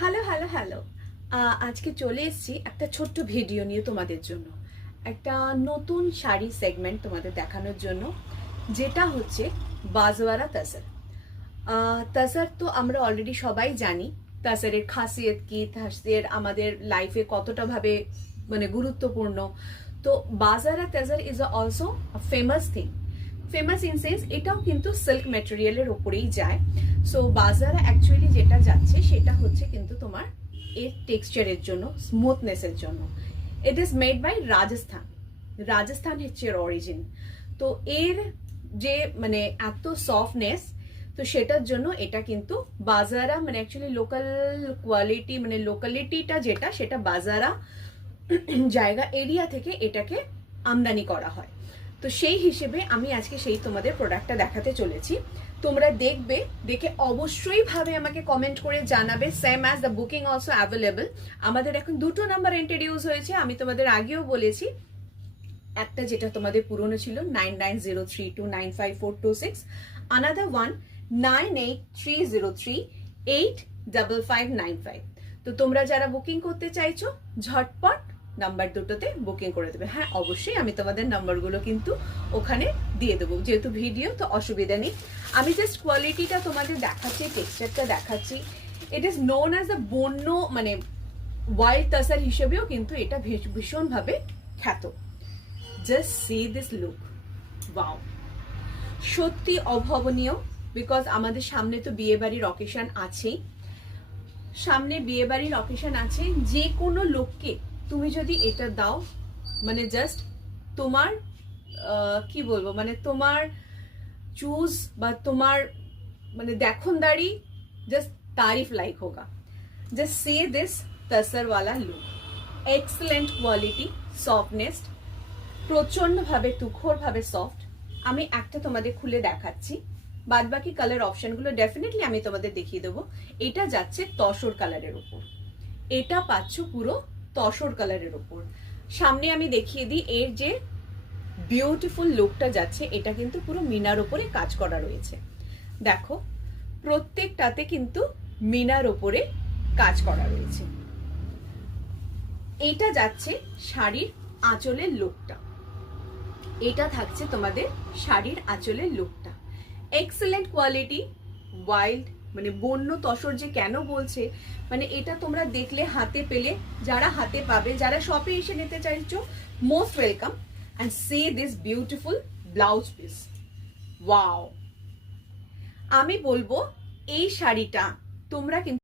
Hello hello hello আজকে চলে এসেছি একটা ছোট্ট ভিডিও নিয়ে তোমাদের জন্য। একটা নতুন শাড়ি সেগমেন্ট তোমাদের দেখানোর জন্য, যেটা হচ্ছে বাজওয়ারা তাসার। তাসার তো আমরা অলরেডি সবাই জানি তাসারের খাসিয়ত কি, তাসার আমাদের লাইফে কতটা ভাবে মানে গুরুত্বপূর্ণ। তো বাজারা তাসার is also famous thing. Famous in sense এটাও কিন্তু সিল্ক ম্যাটেরিয়ালের ওপরেই যায়। সো বাজারা অ্যাকচুয়ালি যেটা যাচ্ছে সেটা হচ্ছে কিন্তু তোমার এর টেক্সচারের জন্য, স্মুথনেসের জন্য। It is made by Rajasthan. Rajasthan হচ্ছে এর অরিজিন। তো এর যে মানে এত সফটনেস, তো সেটার জন্য এটা কিন্তু বাজারা মানে অ্যাকচুয়ালি লোকাল কোয়ালিটি মানে লোকালিটিটা যেটা সেটা বাজারা জায়গা এরিয়া থেকে এটাকে আমদানি করা হয়। তো সেই হিসেবে আমি আজকে সেই তোমাদের প্রোডাক্টটা দেখাতে চলেছি। তোমরা দেখবে, দেখে অবশ্যই ভাবে আমাকে কমেন্ট করে জানাবে। Same as the booking also available. আমাদের এখন দুটো নাম্বার ইন্ট্রোডিউস হয়েছে, আমি তোমাদের আগেও বলেছি। একটা যেটা তোমাদের পুরনো ছিল 9903295426, আনাদার ওয়ান 9830385595। তো তোমরা যারা বুকিং করতে চাইছো ঝটপট নাম্বার দুটোতে বুকিং করে দেবে। হ্যাঁ, অবশ্যই আমি তোমাদের নাম্বারগুলো কিন্তু ওখানে দিয়ে দেবো, যেহেতু ভিডিও তো অসুবিধা নেই। আমি জাস্ট কোয়ালিটিটা তোমাদের দেখাচ্ছি, টেক্সচারটা দেখাচ্ছি। It is known as the বন্য মানে ওয়াইল্ড তাসার হিসেবেও কিন্তু এটা ভীষণভাবে খ্যাত। Just see this look, wow, সত্যি অভাবনীয়। বিকজ আমাদের সামনে তো বিয়ে বাড়ির অকেশন আছেই, সামনে বিয়ে বাড়ির অকেশন আছে। যে কোনো লোককে তুমি যদি এটা দাও, মানে জাস্ট তোমার কি বলবো, মানে তোমার চুজ বা তোমার মানে দেখনদারি জাস্ট तारीफ लाइक होगा। जस्ट सी दिस तसर वाला लुक, एक्सलेंट क्वालिटी, सॉफ्टनेस, প্রচন্ড ভাবে তুখোর ভাবে সফট। আমি একটা তোমাদের খুলে দেখাচ্ছি, বাদ বাকি কালার অপশনগুলো ডেফিনেটলি আমি তোমাদের দেখিয়ে দেবো। এটা যাচ্ছে তসর কালারের উপর, এটা পাচ্ছ পুরো তসর কালারের উপর। সামনে আমি দেখিয়ে দিই এর যে বিউটিফুল লুকটা যাচ্ছে, এটা কিন্তু পুরো মিনার উপরে কাজ করা রয়েছে। দেখো প্রত্যেকটাতে কিন্তু মিনার উপরে কাজ করা রয়েছে। এটা যাচ্ছে শাড়ির আঁচলের লুকটা, এটা থাকছে তোমাদের শাড়ির আঁচলের লুকটা। এক্সেলেন্ট কোয়ালিটি, ওয়াইল্ড মানে বন্য তসর যে কেন বলছে, মানে এটা তোমরা দেখলে হাতে পেলে, যারা হাতে পাবে, যারা শপে এসে নিতে চাইছো, most welcome. And C this beautiful blouse piece, wow. আমি বলবো এই শাড়িটা তোমরা কিন্তু